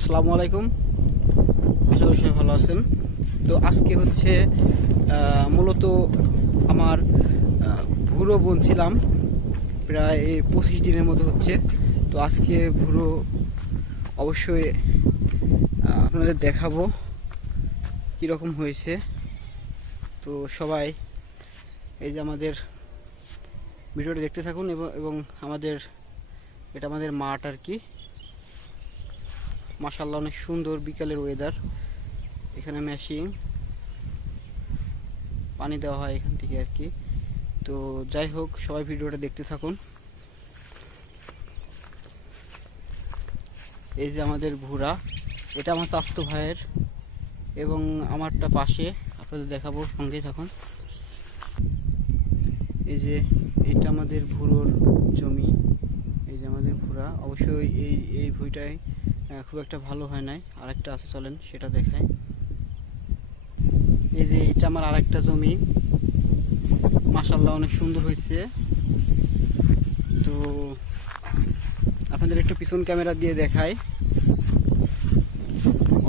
আসসালামু আলাইকুম। আশা করি সবাই ভালো আছেন। তো আজকে হচ্ছে মূলত আমার ভুরো বুনছিলাম প্রায় 25 দিনের মতো হচ্ছে। তো আজকে ভুরো অবশ্যই আপনাদের দেখাবো কীরকম হয়েছে। তো সবাই এই যে আমাদের ভিডিওটা দেখতে থাকুন এবং এটা আমাদের মাঠ আর কি। মাশাআল্লাহ অনেক সুন্দর বিকালের ওয়েদার। এখানে মেশিন পানি দেওয়া হয় এখান থেকে আর কি। তো যাই হোক, সবাই ভিডিওটা দেখতে থাকুন। এই যে আমাদের ভুরা, এটা আমার চাচাতো ভাইয়ের এবং আমারটা পাশে, আপনাদের দেখাবো, সঙ্গেই থাকুন। এই যে এইটা আমাদের ভুরোর জমি। এই যে আমাদের ভুরা, অবশ্যই এই ভুঁইটায় খুব একটা ভালো হয় নাই। আরেকটা আছে, চলেন সেটা দেখায়। এই যে এটা আমার আরেকটা জমি, মাশাআল্লাহ অনেক সুন্দর হয়েছে। তো আপনাদের একটু পিছন ক্যামেরা দিয়ে দেখায়,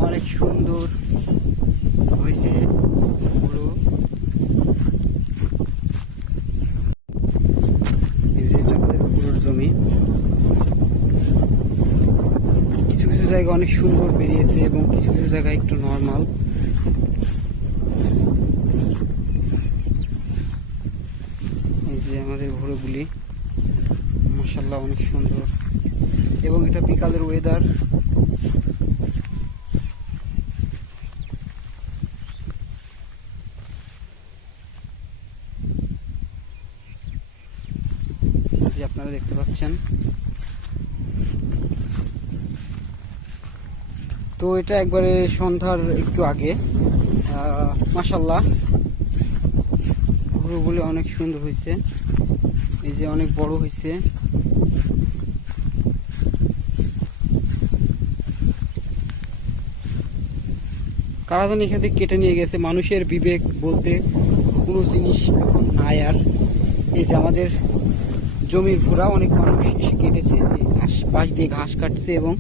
অনেক সুন্দর হয়েছে পুরো। এই যে এটা আমাদের পুরোর জমি। কিছু কিছু জায়গা অনেক সুন্দর বেরিয়েছে এবং কিছু কিছু জায়গায় একটু নর্মাল। এই যে আমাদের ভুরোগুলি মাশাআল্লাহ অনেক সুন্দর এবং এটা বিকালের ওয়েদার। যে আপনারা দেখতে পাচ্ছেন। তো এটা একবারে সন্ধ্যার একটু আগে। মাশাআল্লাহ ভুরোগুলি অনেক সুন্দর হয়েছে। এই যে অনেক বড় হয়েছে। কারা জানি এখান থেকে কেটে নিয়ে গেছে। মানুষের বিবেক বলতে কোনো জিনিস এখন নাই আর। এই যে আমাদের জমির ভুরা অনেক মানুষ এসে কেটেছে, আশপাশ দিয়ে ঘাস কাটছে এবং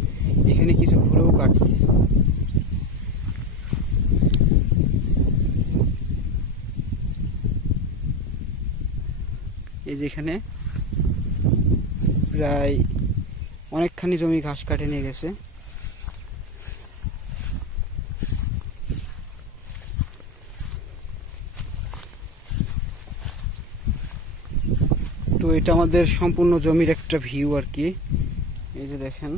এখানে কিছু ভুরোও কাটছে। এই যে এখানে প্রায় অনেকখানি জমি ঘাস কাটে নিয়ে গেছে। তো এটা আমাদের সম্পূর্ণ জমির একটা ভিউ আর কি। এই যে দেখেন,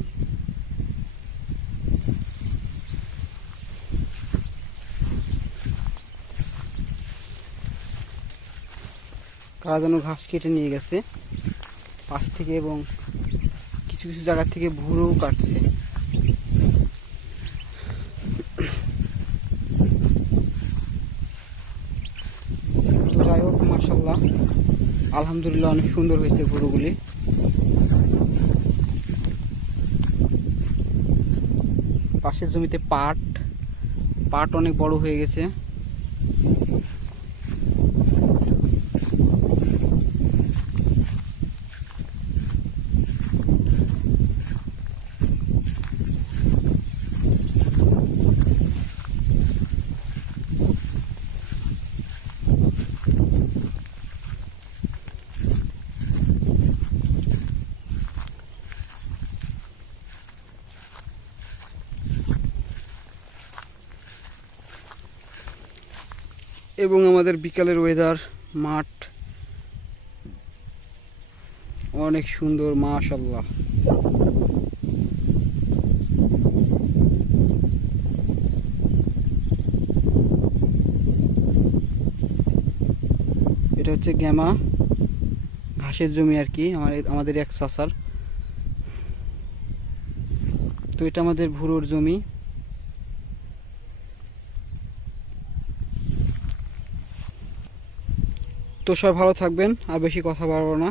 কারা যেন ঘাস কেটে নিয়ে গেছে পাশ থেকে এবং কিছু কিছু জায়গা থেকে ভুরোও কাটছে। তো যাই হোক, মাশাআল্লাহ আলহামদুলিল্লাহ অনেক সুন্দর হয়েছে ভুরোগুলি। পাশের জমিতে পাট অনেক বড় হয়ে গেছে। এবং আমাদের বিকালের ওয়েদার, মাঠ অনেক সুন্দর মাশাআল্লাহ। এটা হচ্ছে গ্যামা ঘাসের জমি আর কি, আমাদের এক চাচার। তো এটা আমাদের ভুরোর জমি। তো সবাই ভালো থাকবেন, আর বেশি কথা বাড়াবো না।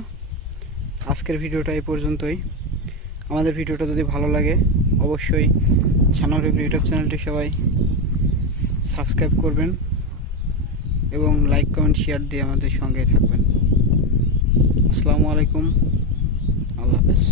আজকের ভিডিওটা এই পর্যন্তই। আমাদের ভিডিওটা যদি ভালো লাগে অবশ্যই ইউটিউব চ্যানেলটি সবাই সাবস্ক্রাইব করবেন এবং লাইক কমেন্ট শেয়ার দিয়ে আমাদের সঙ্গে থাকবেন। আসসালামু আলাইকুম, আল্লাহ হাফেজ।